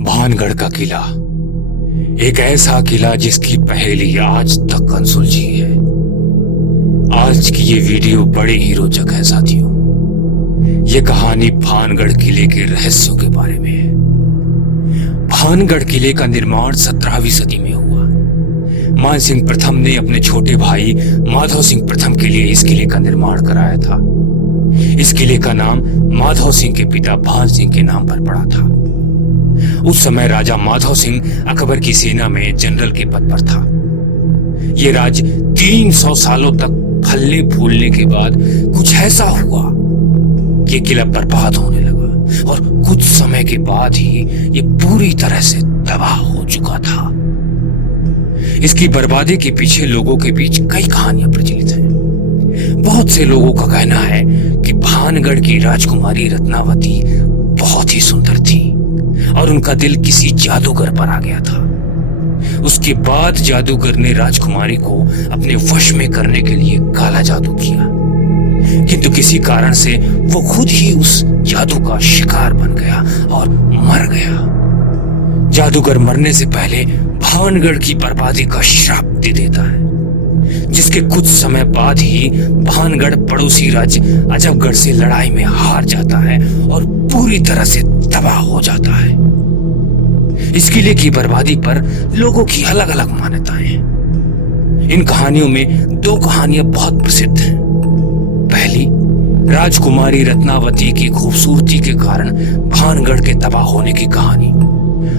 भानगढ़ का किला एक ऐसा किला जिसकी पहेली आज तक अनसुलझी है। आज की ये वीडियो बड़ी ही रोचक है साथियों। ये कहानी भानगढ़ किले के रहस्यों के बारे में है। भानगढ़ किले का निर्माण 17वीं सदी में हुआ। मानसिंह प्रथम ने अपने छोटे भाई माधव सिंह प्रथम के लिए इस किले का निर्माण कराया था। इस किले का नाम माधव सिंह के पिता भान सिंह के नाम पर पड़ा था। उस समय राजा माधव सिंह अकबर की सेना में जनरल के पद पर था। ये राज 300 सालों तक फलने फूलने के बाद कुछ ऐसा हुआ कि किला बर्बाद होने लगा और कुछ समय के बाद ही ये पूरी तरह से तबाह हो चुका था। इसकी बर्बादी के पीछे लोगों के बीच कई कहानियां प्रचलित हैं। बहुत से लोगों का कहना है कि भानगढ़ की राजकुमारी रत्नावती बहुत ही सुंदर थी और उनका दिल किसी जादूगर पर आ गया था। उसके बाद जादूगर ने राजकुमारी को अपने वश में करने के लिए काला जादू किया, किंतु किसी कारण से वो खुद ही उस जादू का शिकार बन गया और मर गया। जादूगर मरने से पहले भानगढ़ की बर्बादी का श्राप दे देता है, जिसके कुछ समय बाद ही भानगढ़ पड़ोसी राज्य अजबगढ़ से लड़ाई में हार जाता है और पूरी तरह से तबाह हो जाता है। इस किले की बर्बादी पर लोगों की अलग अलग मान्यताएं हैं। इन कहानियों में दो कहानियां बहुत प्रसिद्ध हैं। पहली, राजकुमारी रत्नावती की खूबसूरती के कारण भानगढ़ के तबाह होने की कहानी,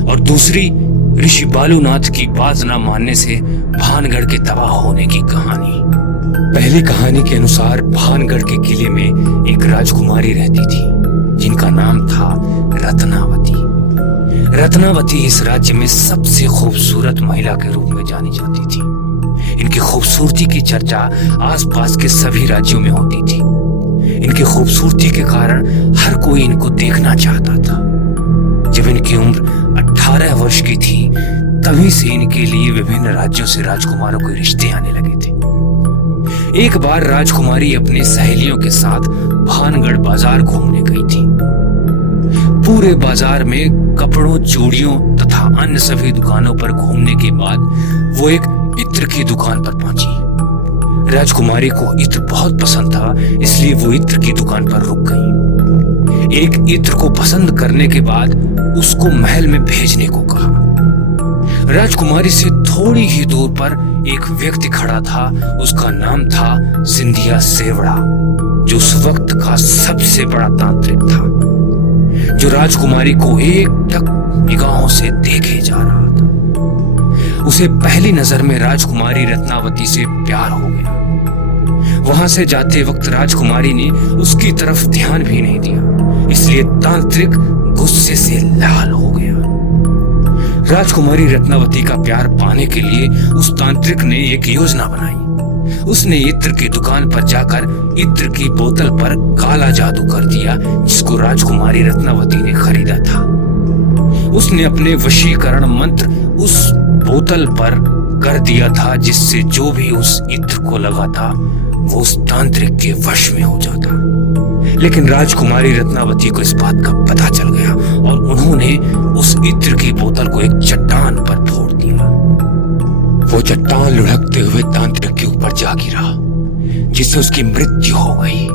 और दूसरी ऋषि बालूनाथ की बात न मानने से भानगढ़ के तबाह होने की कहानी। पहली कहानी के अनुसार भानगढ़ के किले में एक राजकुमारी रहती थी जिनका नाम था रत्नावती। रत्नावती इस राज्य में सबसे खूबसूरत महिला के रूप में जानी जाती थी। इनकी खूबसूरती की चर्चा आसपास के सभी राज्यों में होती थी। इनकी खूबसूरती के कारण हर कोई इनको देखना चाहता था। जब इनकी उम्र 18 वर्ष की थी तभी से इनके लिए विभिन्न राज्यों से राजकुमारों के रिश्ते आने लगे थे। एक बार राजकुमारी अपनी सहेलियों के साथ भानगढ़ बाजार घूमने गई थी। पूरे बाजार में कपड़ों, चूड़ियों तथा अन्य सभी दुकानों पर घूमने के बाद वो एक इत्र की दुकान पर पहुंची। राजकुमारी को इत्र बहुत पसंद था, इसलिए वो इत्र की दुकान पर रुक गई। एक इत्र को पसंद करने के बाद उसको महल में भेजने को कहा। राजकुमारी से थोड़ी ही दूर पर एक व्यक्ति खड़ा था। उसका नाम था सिंधिया सेवड़ा, जो उस वक्त का सबसे बड़ा तांत्रिक था, जो राजकुमारी को एकटक निगाहों से देखे जा रहा था। उसे पहली नजर में राजकुमारी रत्नावती से प्यार हो गया। वहां से जाते वक्त राजकुमारी ने उसकी तरफ ध्यान भी नहीं दिया, इसलिए तांत्रिक गुस्से से लाल हो गया। राजकुमारी रत्नावती का प्यार पाने के लिए उस तांत्रिक ने एक योजना बनाई। उसने इत्र की दुकान पर जाकर इत्र की बोतल पर काला जादू कर दिया, जिसको राजकुमारी रत्नावती ने खरीदा था। उसने अपने वशीकरण मंत्र उस बोतल पर कर दिया था, जिससे जो भी उस इत्र को लगा था वो उस तांत्रिक के वश में हो जाता। लेकिन राजकुमारी रत्नावती को इस बात का पता चल गया और उन्होंने उस इत्र की बोतल को एक चट्टान पर फोड़ दिया। वो चट्टान लुढ़कते हुए तांत्रिक के ऊपर जा गिरा, जिससे उसकी मृत्यु हो गई।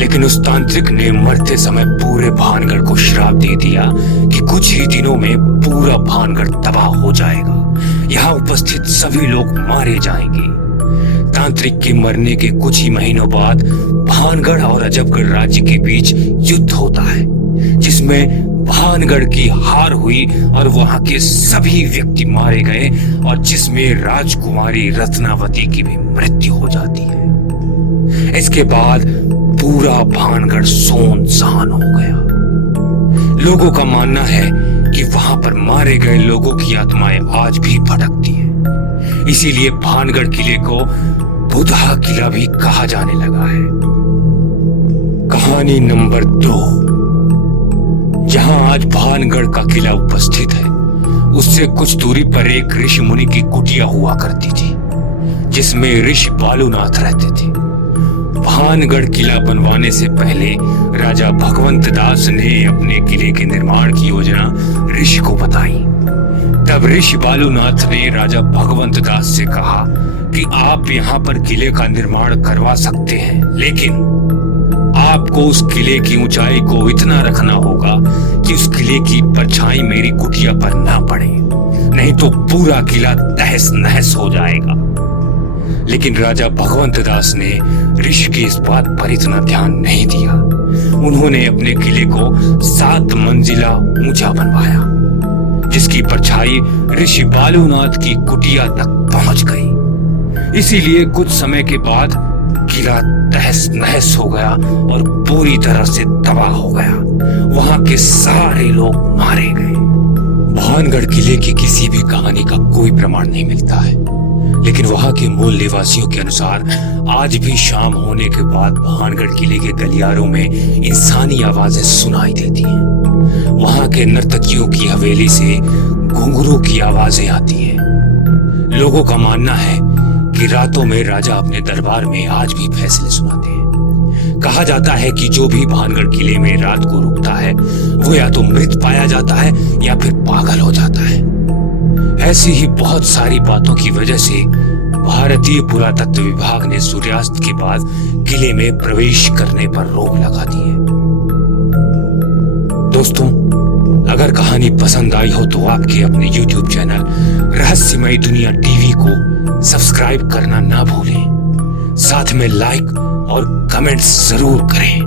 लेकिन उस तांत्रिक ने मरते समय पूरे भानगढ़ को श्राप दे दिया कि कुछ ही दिनों में पूरा भानगढ़ तबाह हो जाएगा। यहाँ उपस्थित सभी लोग मारे जाएंगे। तांत्रिक के मरने के कुछ ही महीनों बाद भानगढ़ और अजबगढ़ राज्य के बीच युद्ध होता है, जिसमें भानगढ़ की हार हुई और वहां के सभी व्यक्ति मारे गए, और जिसमें राजकुमारी रत्नावती की भी मृत्यु हो जाती है। इसके बाद पूरा भानगढ़ सुनसान हो गया। लोगों का मानना है कि वहां पर मारे गए लोगों की आत्माएं आज भी भटकती हैं। इसीलिए भानगढ़ किले को बुधा किला भी कहा जाने लगा है। कहानी नंबर 2, जहां आज भानगढ़ का किला उपस्थित है, उससे कुछ दूरी पर एक ऋषि मुनि की कुटिया हुआ करती थी, जिसमें ऋषि बालूनाथ रहते थे। भानगढ़ किला बनवाने से पहले राजा भगवंत दास ने अपने किले के निर्माण की योजना ऋषि को बताई। तब ऋषि बालूनाथ ने राजा भगवंत दास से कहा कि आप यहाँ पर किले का निर्माण करवा सकते हैं, लेकिन आपको उस किले की ऊंचाई को इतना रखना होगा कि उस किले की परछाई मेरी कुटिया पर ना पड़े, नहीं तो पूरा किला तहस नहस हो जाएगा। लेकिन राजा भगवंत दास ने ऋषि की इस बात पर इतना ध्यान नहीं दिया। उन्होंने अपने किले को 7 मंजिला ऊंचा बनवाया, जिसकी परछाई ऋषि बालूनाथ की कुटिया तक पहुंच गई। इसीलिए कुछ समय के बाद किला तहस नहस हो गया और पूरी तरह से तबाह हो गया। वहां के सारे लोग मारे गए। भानगढ़ किले की किसी भी कहानी का कोई प्रमाण नहीं मिलता है, लेकिन वहां के मूल निवासियों के अनुसार आज भी शाम होने के बाद भानगढ़ किले के गलियारों में इंसानी आवाजें सुनाई देती हैं। वहां के नर्तकियों की हवेली से घुंघरू की आवाजें आती हैं। लोगों का मानना है कि रातों में राजा अपने दरबार में आज भी फैसले सुनाते हैं। कहा जाता है कि जो भी भानगढ़ किले में रात को रुकता है वो या तो मृत पाया जाता है या फिर पागल हो जाता है। ऐसी ही बहुत सारी बातों की वजह से भारतीय पुरातत्व विभाग ने सूर्यास्त के बाद किले में प्रवेश करने पर रोक लगा दी है। दोस्तों, अगर कहानी पसंद आई हो तो आपके अपने YouTube चैनल रहस्यमय दुनिया टीवी को सब्सक्राइब करना ना भूलें। साथ में लाइक और कमेंट्स जरूर करें।